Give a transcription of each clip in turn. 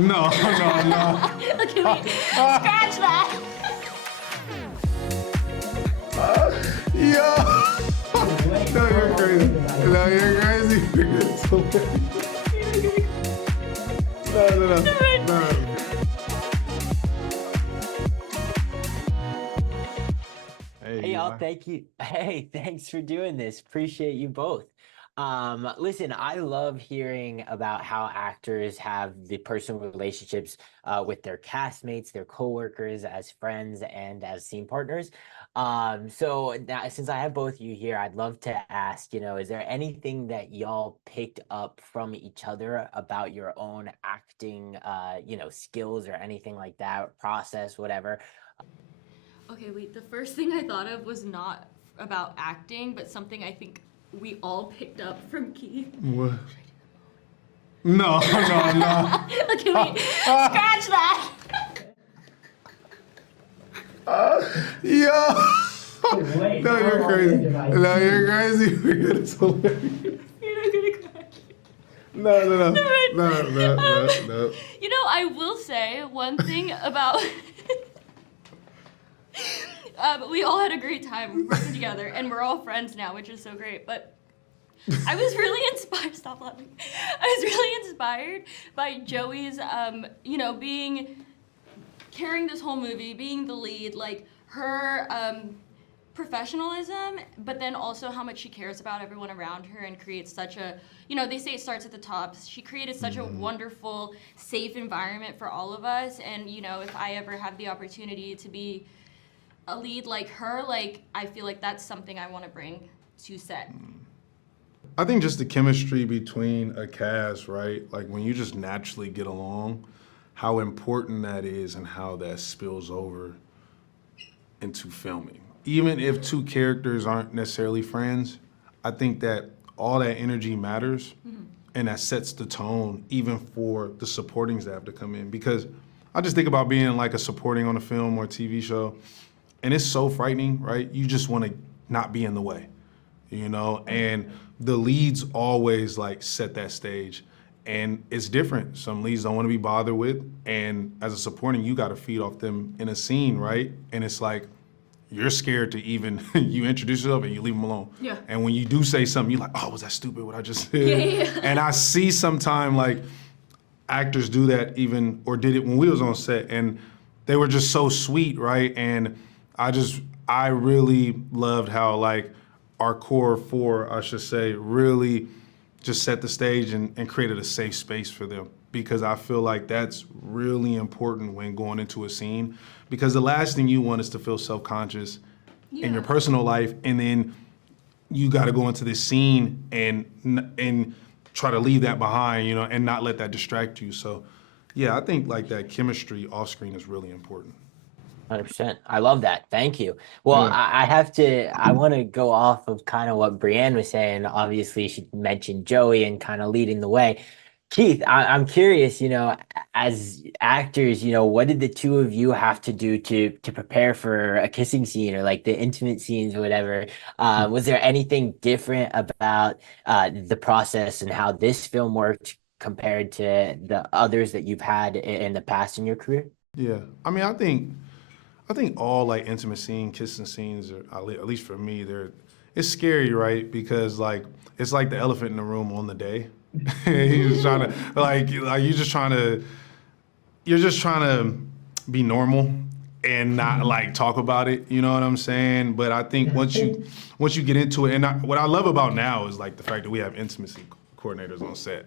No. Look at me. Scratch that. Yo! No, you're crazy. No, you're crazy. It's hilarious. No. Hey y'all, thank you. Hey, thanks for doing this. Appreciate you both. Listen, I love hearing about how actors have the personal relationships with their castmates, their coworkers, as friends, and as scene partners. So now, since I have both of you here, I'd love to ask, is there anything that y'all picked up from each other about your own acting, skills or anything like that, process, whatever? Okay, wait, the first thing I thought of was not about acting, but something I think we all picked up from Keith. What? No. Look at me. Scratch that. Yo! No, you're crazy. No, you're crazy. It's hilarious. You're not gonna cry. No. No. I will say one thing about... we all had a great time working together, and we're all friends now, which is so great. But I was really inspired. Stop laughing. I was really inspired by Joey's, carrying this whole movie, being the lead, like her professionalism, but then also how much she cares about everyone around her and creates such a, they say it starts at the top. She created such a wonderful, safe environment for all of us. And, if I ever have the opportunity to be a lead like her, I feel like that's something I want to bring to set. I think just the chemistry between a cast, right? Like when you just naturally get along, how important that is and how that spills over into filming. Even if two characters aren't necessarily friends, I think that all that energy matters, and that sets the tone even for the supporting staff to come in. Because I just think about being like a supporting on a film or a TV show, and it's so frightening, right? You just want to not be in the way, and the leads always set that stage. And it's different. Some leads don't want to be bothered with, and as a supporting, you got to feed off them in a scene, right? And it's like, you're scared to even, you introduce yourself and you leave them alone. Yeah. And when you do say something, you're like, oh, was that stupid what I just said? Yeah. And I see sometime actors do that even, or did it when we was on set, and they were just so sweet, right? And I really loved how our core four, I should say, really just set the stage and created a safe space for them, because I feel like that's really important when going into a scene, because the last thing you want is to feel self-conscious in your personal life, and then you got to go into this scene and try to leave that behind, and not let that distract you. So yeah, I think that chemistry off screen is really important. 100%. I love that. Thank you. Well, Yeah. I want to go off of kind of what Brianne was saying. Obviously, she mentioned Joey and kind of leading the way. Keith, I'm curious, as actors, what did the two of you have to do to prepare for a kissing scene or the intimate scenes or whatever? Was there anything different about the process and how this film worked compared to the others that you've had in the past in your career? Yeah, I mean, I think all intimate scene, kissing scenes, at least for me, it's scary, right? Because it's like the elephant in the room on the day. You're just trying to you're just trying to be normal and not talk about it. You know what I'm saying? But I think once you get into it, and what I love about now is the fact that we have intimacy coordinators on set,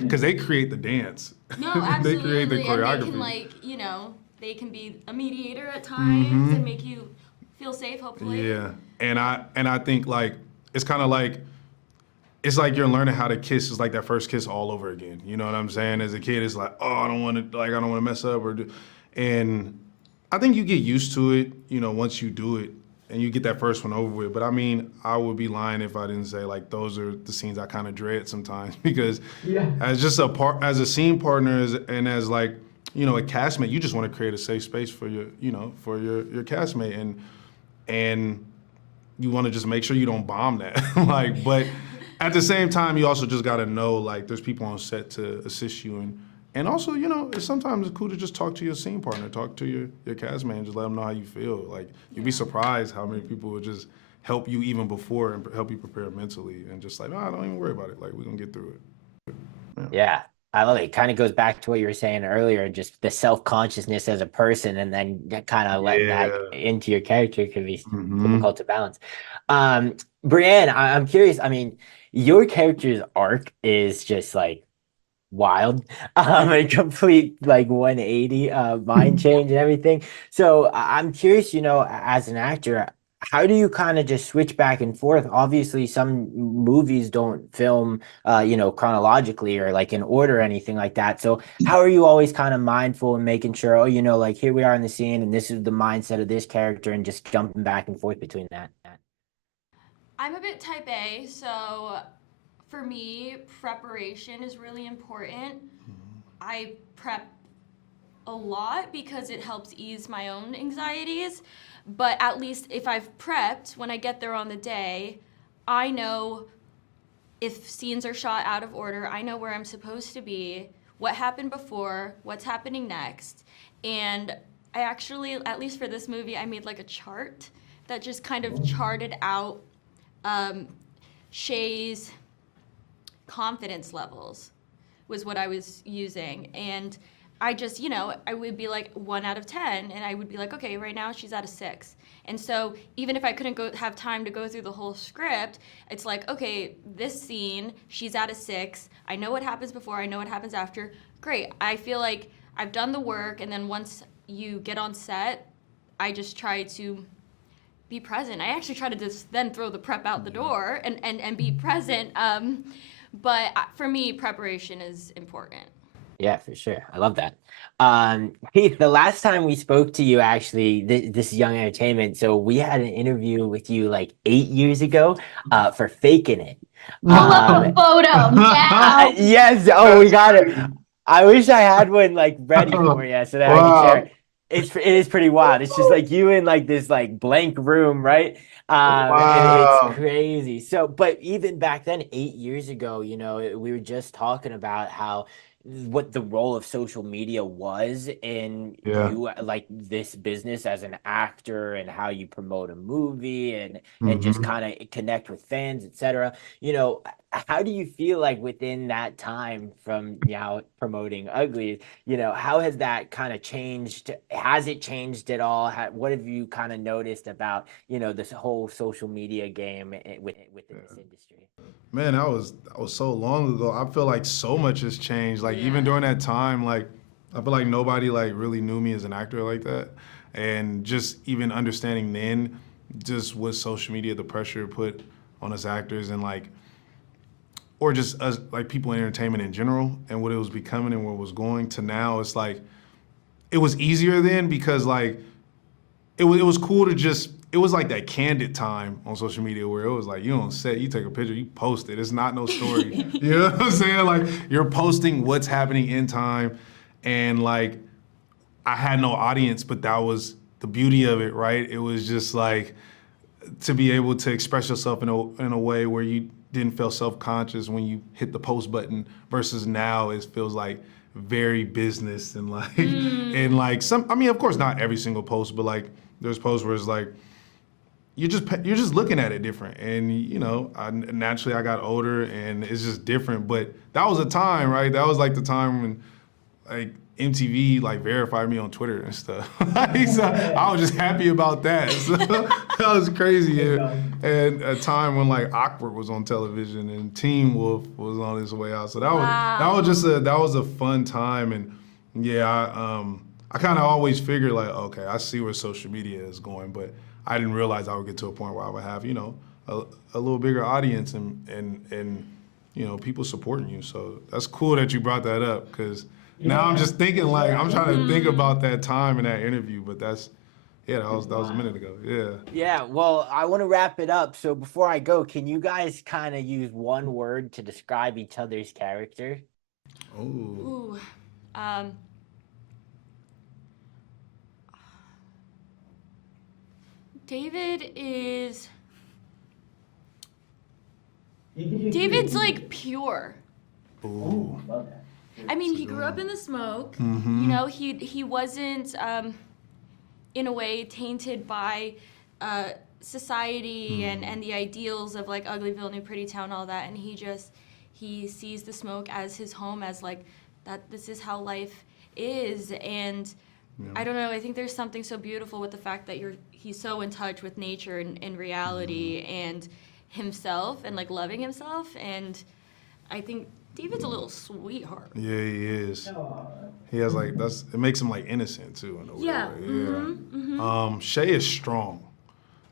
because they create the dance. No, absolutely. They create the choreography. And they can they can be a mediator at times and make you feel safe, hopefully. Yeah, and I think it's kind of it's like you're learning how to kiss. It's like that first kiss all over again. You know what I'm saying? As a kid, it's like, oh, I don't want to mess up and I think you get used to it, once you do it and you get that first one over with. But I mean, I would be lying if I didn't say those are the scenes I kind of dread sometimes, because as just as a scene partner and as a castmate, you just want to create a safe space for your castmate, and you want to just make sure you don't bomb that. But at the same time, you also just got to know there's people on set to assist you, And also, you know, sometimes it's cool to just talk to your scene partner, talk to your cast man, just let them know how you feel. Like, you'd be surprised how many people would just help you even before and help you prepare mentally and just like, don't even worry about it. Like, we're going to get through it. Yeah, I love it. It kind of goes back to what you were saying earlier, just the self-consciousness as a person, and then kind of letting that into your character can be difficult to balance. Brianne, I'm curious. I mean, your character's arc is just like wild, a complete like 180 mind change and everything. So I'm curious, you know, as an actor, how do you kind of just switch back and forth? Obviously some movies don't film you know, chronologically or like in order or anything like that, so how are you always kind of mindful and making sure, oh, you know, like here we are in the scene and this is the mindset of this character, and just jumping back and forth between that? I'm a bit type A, so for me, preparation is really important. I prep a lot because it helps ease my own anxieties. But at least if I've prepped, when I get there on the day, I know if scenes are shot out of order, I know where I'm supposed to be, what happened before, what's happening next. And I actually, at least for this movie, I made like a chart that just kind of charted out Shay's confidence levels was what I was using. And I just, you know, I would be like 1 out of 10, and I would be like, okay, right now she's at a 6. And so even if I couldn't have time to go through the whole script, it's like, okay, this scene, she's at a 6. I know what happens before, I know what happens after. Great. I feel like I've done the work, and then once you get on set, I just try to be present. I actually try to just then throw the prep out the door and be present. But for me, preparation is important. Yeah, for sure. I love that. Keith, the last time we spoke to you, actually, this is Young Entertainment. So we had an interview with you like 8 years ago for Faking It. I love the photo. Yeah. Yes. Oh, we got it. I wish I had one like ready for you so that I could share it. It is pretty wild. It's just like you in like this like blank room, right? It's crazy. So, but even back then, 8 years ago, you know, we were just talking about how what the role of social media was in you, like this business as an actor, and how you promote a movie and just kind of connect with fans, etc. You know, how do you feel like within that time from now promoting Uglies, you know, how has that kind of changed? Has it changed at all? What have you kind of noticed about, you know, this whole social media game within this industry? Man, that was so long ago. I feel like so much has changed. Like even during that time, like I feel like nobody like really knew me as an actor like that. And just even understanding then just what social media, the pressure it put on us actors, and like, or just us like people in entertainment in general, and what it was becoming and where it was going to now, it's like it was easier then because like it was cool to just, it was like that candid time on social media where it was like, you on set, you take a picture, you post it. It's not no story. You know what I'm saying? Like, you're posting what's happening in time. And like, I had no audience, but that was the beauty of it, right? It was just like to be able to express yourself in a way where you didn't feel self-conscious when you hit the post button, versus now it feels like very business and like, and like some, I mean, of course not every single post, but like there's posts where it's like, you're just looking at it different. And you know, naturally I got older and it's just different, but that was a time, right? That was like the time when like MTV like verified me on Twitter and stuff. So I was just happy about that. So that was crazy. And a time when like Awkward was on television and Teen Wolf was on his way out. So that was a fun time. And yeah, I kind of always figured like, okay, I see where social media is going, but I didn't realize I would get to a point where I would have, you know, a little bigger audience and you know, people supporting you. So that's cool that you brought that up, because now I'm just thinking like, I'm trying to think about that time in that interview, but that was a minute ago. Yeah. Yeah, well, I want to wrap it up. So before I go, can you guys kind of use one word to describe each other's character? Ooh. David's like pure. Ooh. Love that. I mean, he grew up in the smoke. Mm-hmm. You know, he wasn't in a way tainted by society and the ideals of like Uglyville, New Pretty Town, all that, and he sees the smoke as his home, as like that this is how life is. And I don't know, I think there's something so beautiful with the fact that he's so in touch with nature and reality and himself and like loving himself. And I think David's a little sweetheart. Yeah, he is. He has like it makes him like innocent too in a way. Yeah. Yeah. Shay is strong.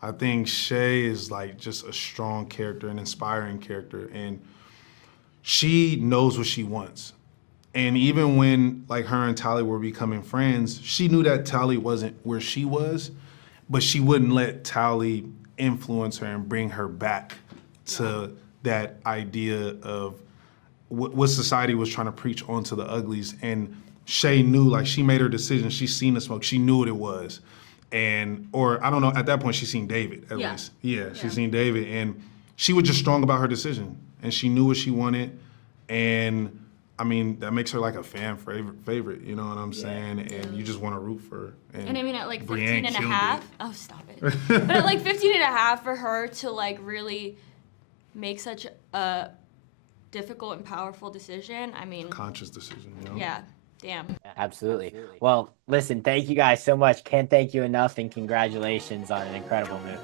I think Shay is like just a strong character, an inspiring character, and she knows what she wants. And even when like her and Tally were becoming friends, she knew that Tally wasn't where she was, but she wouldn't let Tally influence her and bring her back to that idea of what society was trying to preach onto the Uglies. And Shay knew, like, she made her decision. She seen the smoke. She knew what it was. Or I don't know, at that point, she seen David, at least. Yeah, she seen David. And she was just strong about her decision. And she knew what she wanted. And, I mean, that makes her like a fan favorite, you know what I'm saying? And you just want to root for her. And I mean, at like Brianne 15 and a killed half, it. oh, stop it. But at like 15 and a half, for her to like really make such a difficult and powerful decision, I mean. Conscious decision, you know? Yeah, damn. Absolutely. Well, listen, thank you guys so much. Can't thank you enough, and congratulations on an incredible movie.